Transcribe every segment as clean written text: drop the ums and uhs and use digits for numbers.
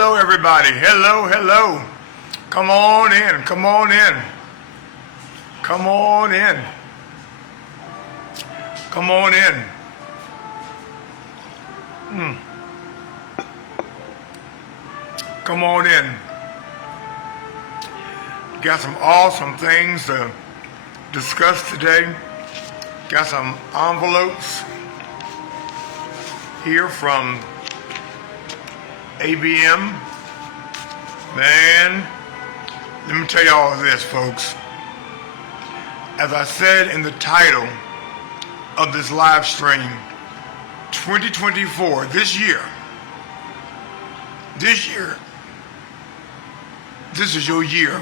Hello, everybody. Hello, hello. Come on in. Come on in. Come on in. Come on in. Come on in. Got some awesome things to discuss today. Got some envelopes here from ABM. Man, let me tell you all of this, folks. As I said in the title of this live stream, 2024, this year, this is your year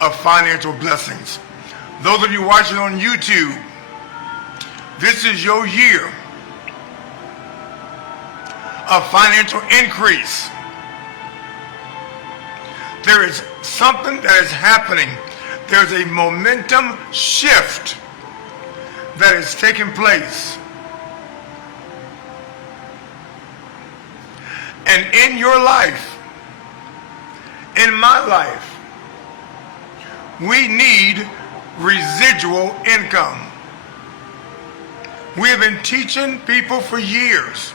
of financial blessings. Those of you watching on YouTube, this is your year of financial increase. There is something that is happening. There's a momentum shift that is taking place. And in your life, in my life, we need residual income. We have been teaching people for years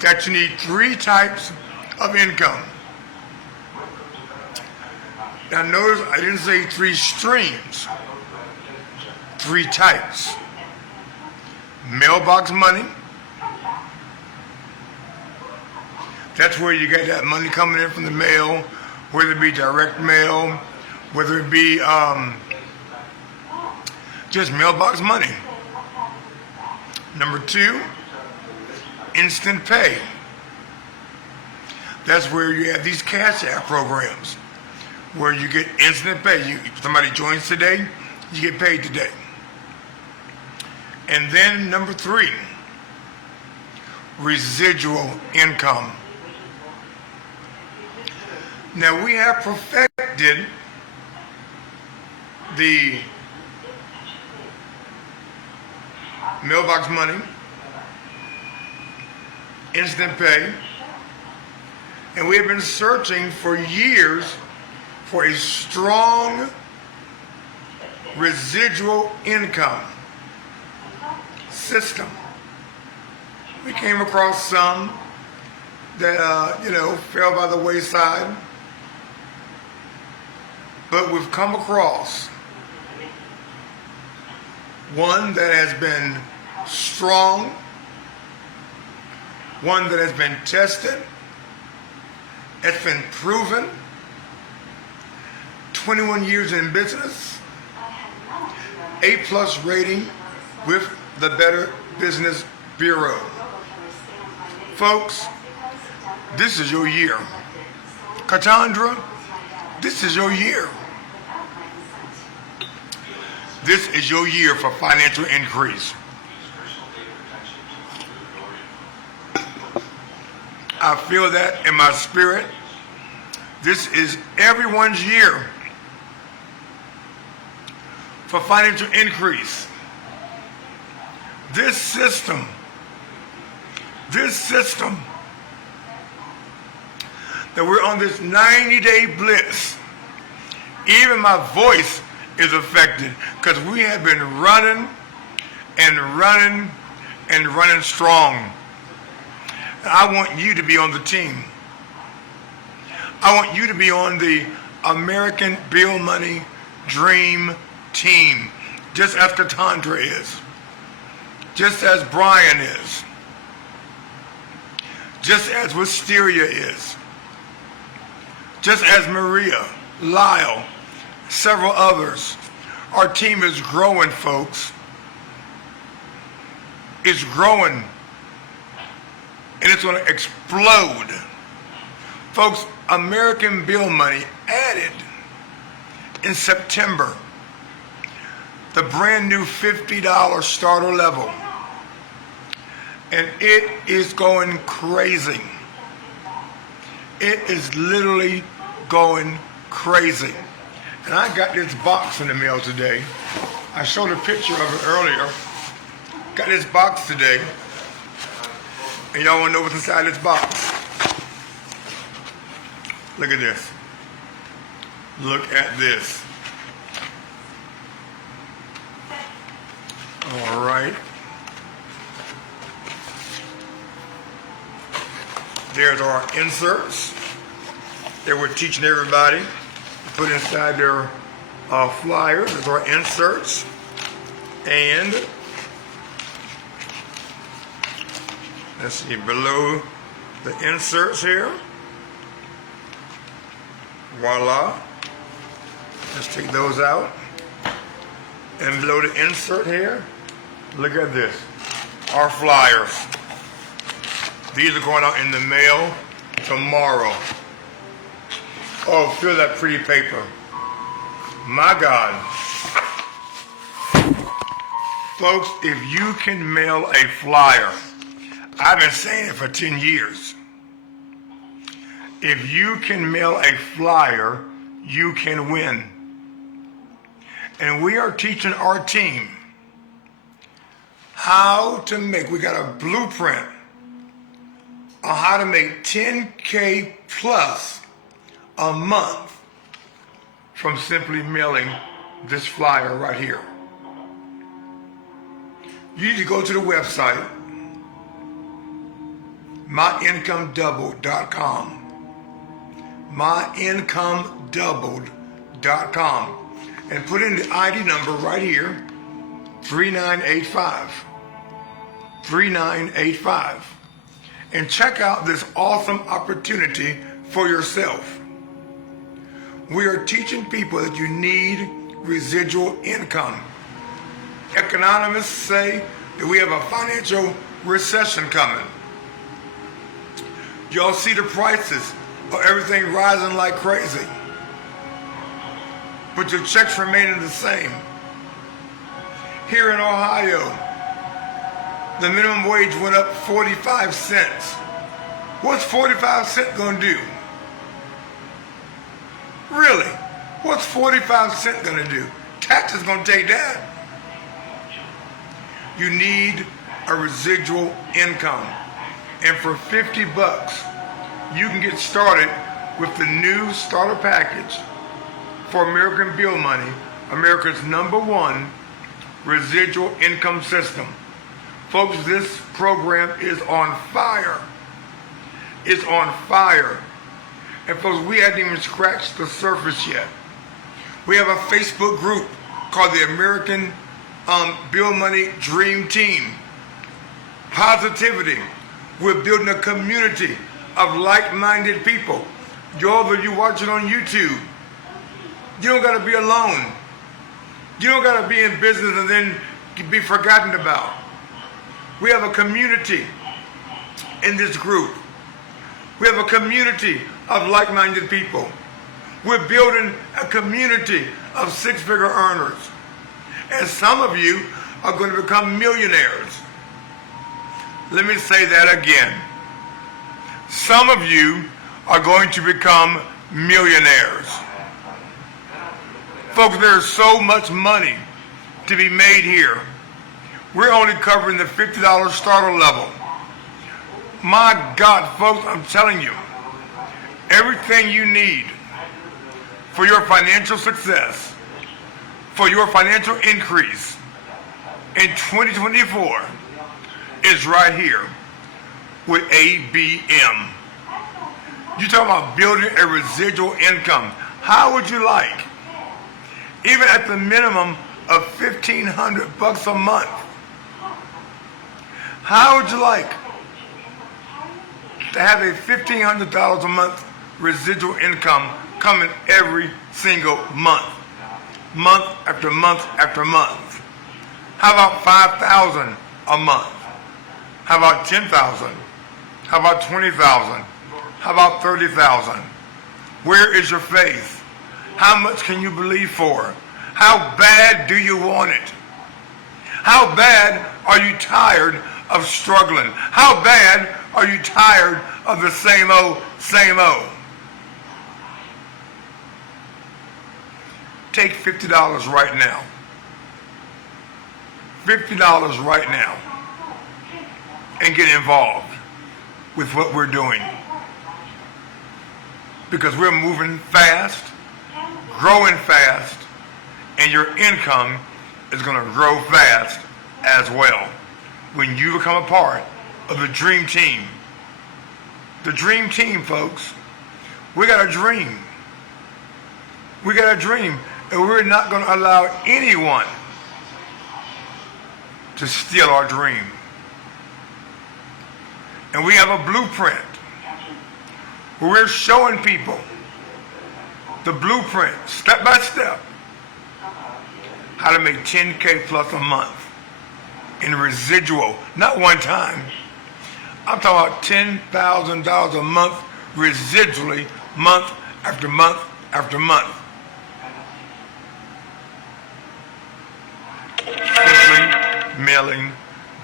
that you need 3 types of income. Now notice I didn't say 3 streams, 3 types. Mailbox money. That's where you get that money coming in from the mail, whether it be direct mail, whether it be just mailbox money. Number 2, instant pay. That's where you have these cash app programs where you get instant pay. Somebody joins today, you get paid today. And then number 3, residual income. Now we have perfected the mailbox money, instant pay, and we have been searching for years for a strong residual income system. We came across some that fell by the wayside, but we've come across one that has been strong, one that has been tested, it's been proven, 21 years in business, A+ rating with the Better Business Bureau. Folks, this is your year. Katandra, this is your year. This is your year for financial increase. I feel that in my spirit. This is everyone's year for financial increase. This system that we're on this 90-day blitz, even my voice is affected because we have been running strong. I want you to be on the team. I want you to be on the American Bill Money Dream Team, just as Katandra is, just as Brian is, just as Wisteria is, just as Maria, Lyle, several others. Our team is growing, folks. It's growing. And it's going to explode. Folks, American Bill Money added in September the brand new $50 starter level. And it is going crazy. It is literally going crazy. And I got this box in the mail today. I showed a picture of it earlier. Got this box today. And y'all want to know what's inside this box? Look at this. Look at this. All right. There's our inserts that we're teaching everybody to put inside their flyers. There's our inserts. And let's see, below the inserts here. Voila. Let's take those out. And below the insert here, look at this. Our flyers. These are going out in the mail tomorrow. Oh, feel that pretty paper. My God. Folks, if you can mail a flyer, I've been saying it for 10 years. If you can mail a flyer, you can win. And we are teaching our team how to make, we got a blueprint on how to make 10K plus a month from simply mailing this flyer right here. You need to go to the website, myincomeDoubled.com. myincomeDoubled.com, and put in the ID number right here, 3985. 3985. And check out this awesome opportunity for yourself. We are teaching people that you need residual income. Economists say that we have a financial recession coming. Y'all see the prices of everything rising like crazy, but your checks remaining the same. Here in Ohio, the minimum wage went up 45 cents. What's 45 cents gonna do? Really? What's 45 cents gonna do? Taxes gonna take that. You need a residual income. And for 50 bucks, you can get started with the new starter package for American Bill Money, America's #1 residual income system. Folks, this program is on fire. It's on fire. And folks, we hadn't even scratched the surface yet. We have a Facebook group called the American Bill Money Dream Team. Positivity. We're building a community of like-minded people. Y'all, that you watching on YouTube, you don't gotta be alone. You don't gotta be in business and then be forgotten about. We have a community in this group. We have a community of like-minded people. We're building a community of six-figure earners. And some of you are going to become millionaires. Let me say that again. Some of you are going to become millionaires. Folks, there's so much money to be made here. We're only covering the $50 starter level. My God, folks, I'm telling you, everything you need for your financial success, for your financial increase in 2024 is right here with ABM. You're talking about building a residual income. How would you like, even at the minimum of $1,500 a month, how would you like to have a $1,500 a month residual income coming every single month, month after month after month? How about $5,000 a month? How about $10,000? How about $20,000? How about $30,000? Where is your faith? How much can you believe for? How bad do you want it? How bad are you tired of struggling? How bad are you tired of the same old, same old? Take $50 right now. $50 right now and get involved. with what we're doing. Because we're moving fast, growing fast, and your income is going to grow fast as well when you become a part of the dream team. The dream team, folks. We got a dream. We got a dream, and we're not going to allow anyone to steal our dream. And we have a blueprint where we're showing people the blueprint, step by step, how to make $10K plus a month in residual, not one time. I'm talking about $10,000 a month residually, month after month after month. Simply mailing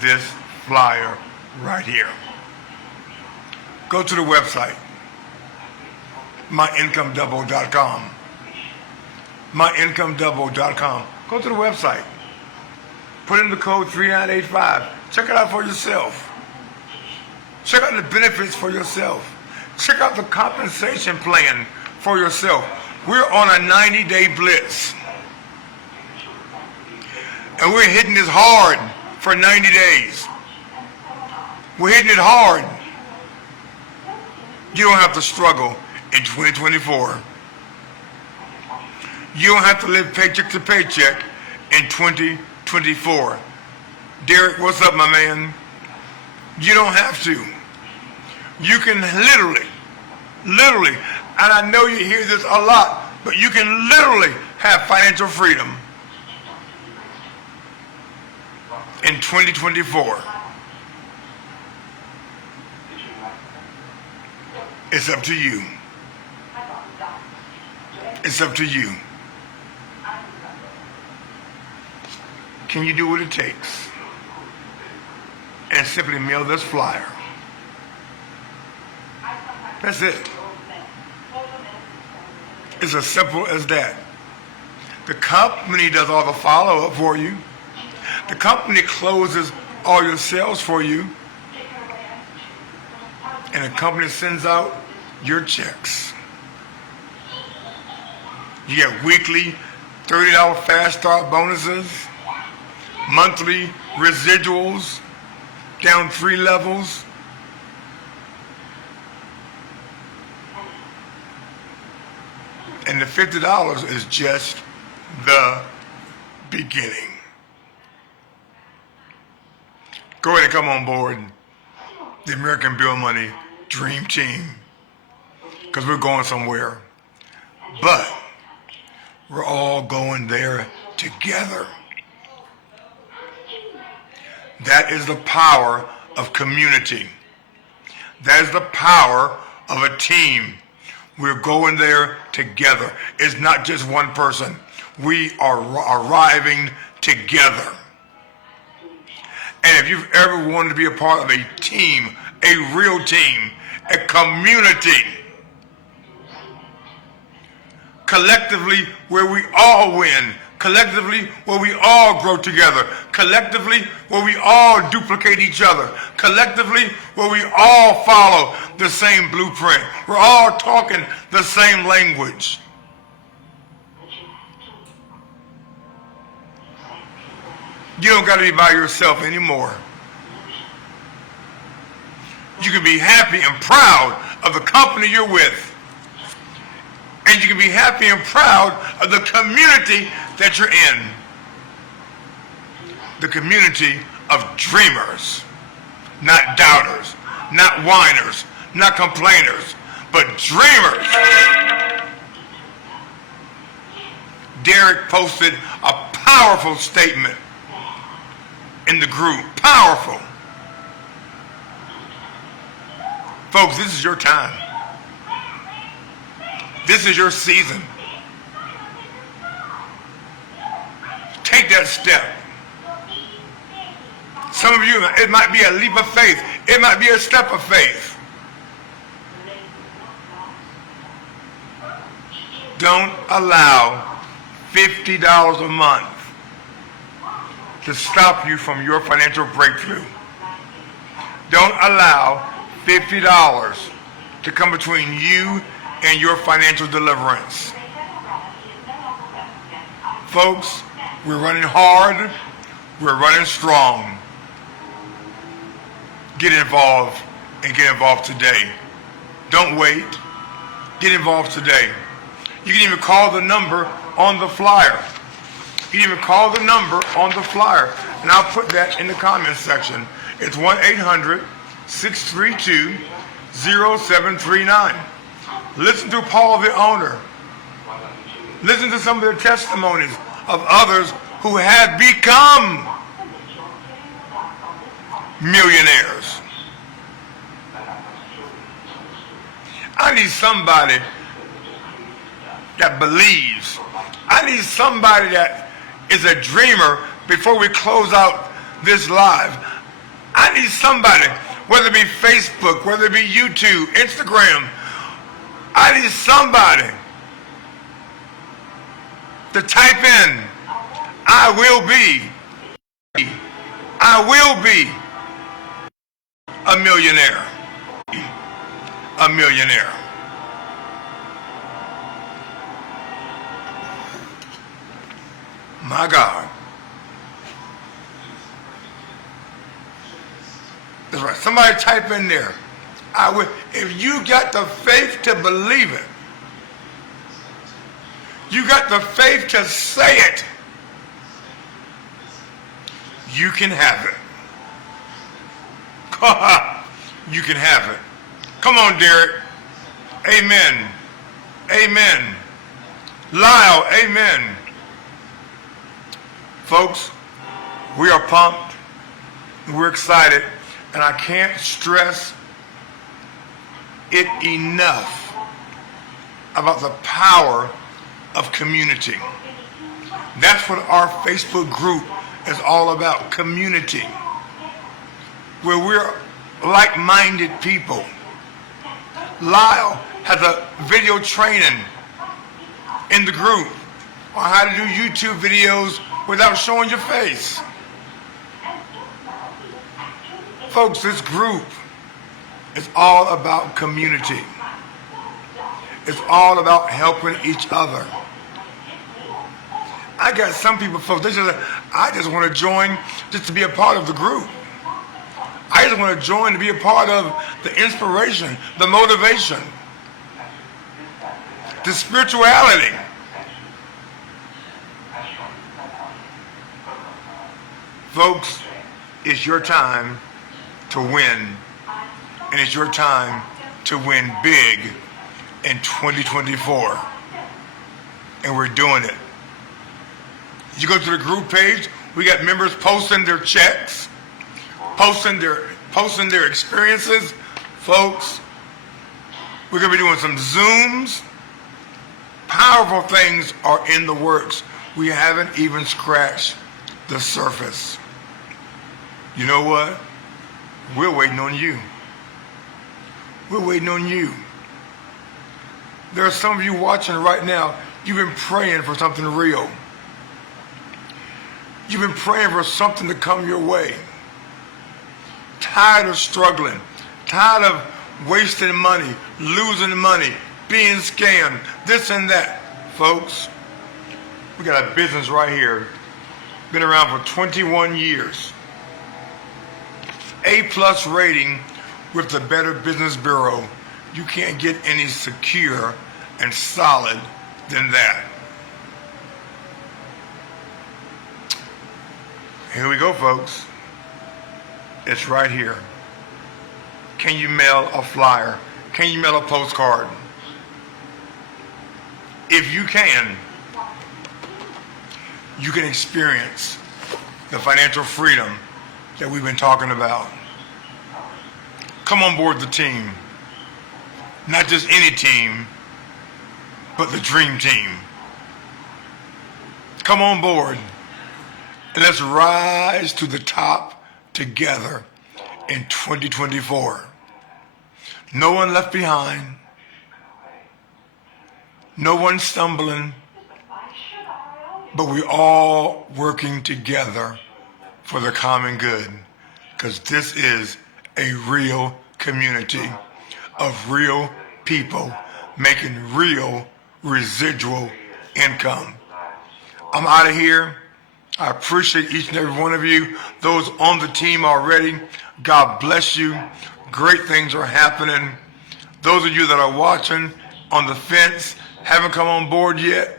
this flyer right here. Go to the website, myincomeDouble.com. myincomeDouble.com. Go to the website. Put in the code 3985. Check it out for yourself. Check out the benefits for yourself. Check out the compensation plan for yourself. We're on a 90-day blitz. And we're hitting this hard for 90 days. We're hitting it hard. You don't have to struggle in 2024. You don't have to live paycheck to paycheck in 2024. Derek, what's up, my man? You don't have to. You can literally, and I know you hear this a lot, but you can literally have financial freedom in 2024. It's up to you. It's up to you. Can you do what it takes? And simply mail this flyer. That's it. It's as simple as that. The company does all the follow-up for you. The company closes all your sales for you. And the company sends out your checks. You get weekly $30 fast start bonuses, monthly residuals, down 3 levels. And the $50 is just the beginning. Go ahead and come on board the American Bill Money Dream Team, because we're going somewhere. But we're all going there together. That is the power of community. That is the power of a team. We're going there together. It's not just one person. We are arriving together. And if you've ever wanted to be a part of a team, a real team, a community, collectively where we all win, collectively where we all grow together, collectively where we all duplicate each other, collectively where we all follow the same blueprint. We're all talking the same language. You don't got to be by yourself anymore. You can be happy and proud of the company you're with. And you can be happy and proud of the community that you're in. The community of dreamers, not doubters, not whiners, not complainers, but dreamers. Derek posted a powerful statement in the group. Powerful. Folks, this is your time. This is your season. Take that step. Some of you, it might be a leap of faith. It might be a step of faith. Don't allow $50 a month to stop you from your financial breakthrough. Don't allow $50 to come between you and your financial deliverance. Folks, we're running hard. We're running strong. Get involved and get involved today. Don't wait. Get involved today. You can even call the number on the flyer. You can even call the number on the flyer. And I'll put that in the comments section. It's 1-800-632-0739. Listen to Paul the owner. Listen to some of the testimonies of others who have become millionaires. I need somebody that believes. I need somebody that is a dreamer before we close out this live. I need somebody, whether it be Facebook, whether it be YouTube, Instagram, I need somebody to type in, I will be a millionaire. A millionaire. My God. That's right. Somebody type in there, I will. If you got the faith to believe it, you got the faith to say it, you can have it. You can have it. Come on, Derek. Amen. Amen. Lyle, amen. Folks, we are pumped. We're excited. And I can't stress it enough about the power of community. That's what our Facebook group is all about, community. Where we're like-minded people. Lyle has a video training in the group on how to do YouTube videos without showing your face. Folks, this group is all about community. It's all about helping each other. I got some people, folks, I just want to join just to be a part of the group. I just want to join to be a part of the inspiration, the motivation, the spirituality. Folks, it's your time to win, and it's your time to win big in 2024. And we're doing it. You go to the group page, we got members posting their checks, posting their experiences. Folks, we're going to be doing some Zooms. Powerful things are in the works. We haven't even scratched the surface. You know what? We're waiting on you. We're waiting on you. There are some of you watching right now, you've been praying for something real. You've been praying for something to come your way. Tired of struggling, tired of wasting money, losing money, being scammed, this and that. Folks, we got a business right here, been around for 21 years. A+ rating with the Better Business Bureau. You can't get any secure and solid than that. Here we go, folks. It's right here. Can you mail a flyer? Can you mail a postcard? If you can experience the financial freedom that we've been talking about. Come on board the team. Not just any team, but the dream team. Come on board and let's rise to the top together in 2024. No one left behind. No one stumbling, but we all working together for the common good, because this is a real community of real people making real residual income. I'm out of here. I appreciate each and every one of you. Those on the team already, God bless you. Great things are happening. Those of you that are watching on the fence, haven't come on board yet,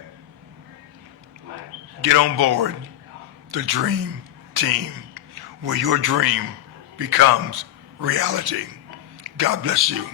get on board the dream team where your dream becomes reality. God bless you.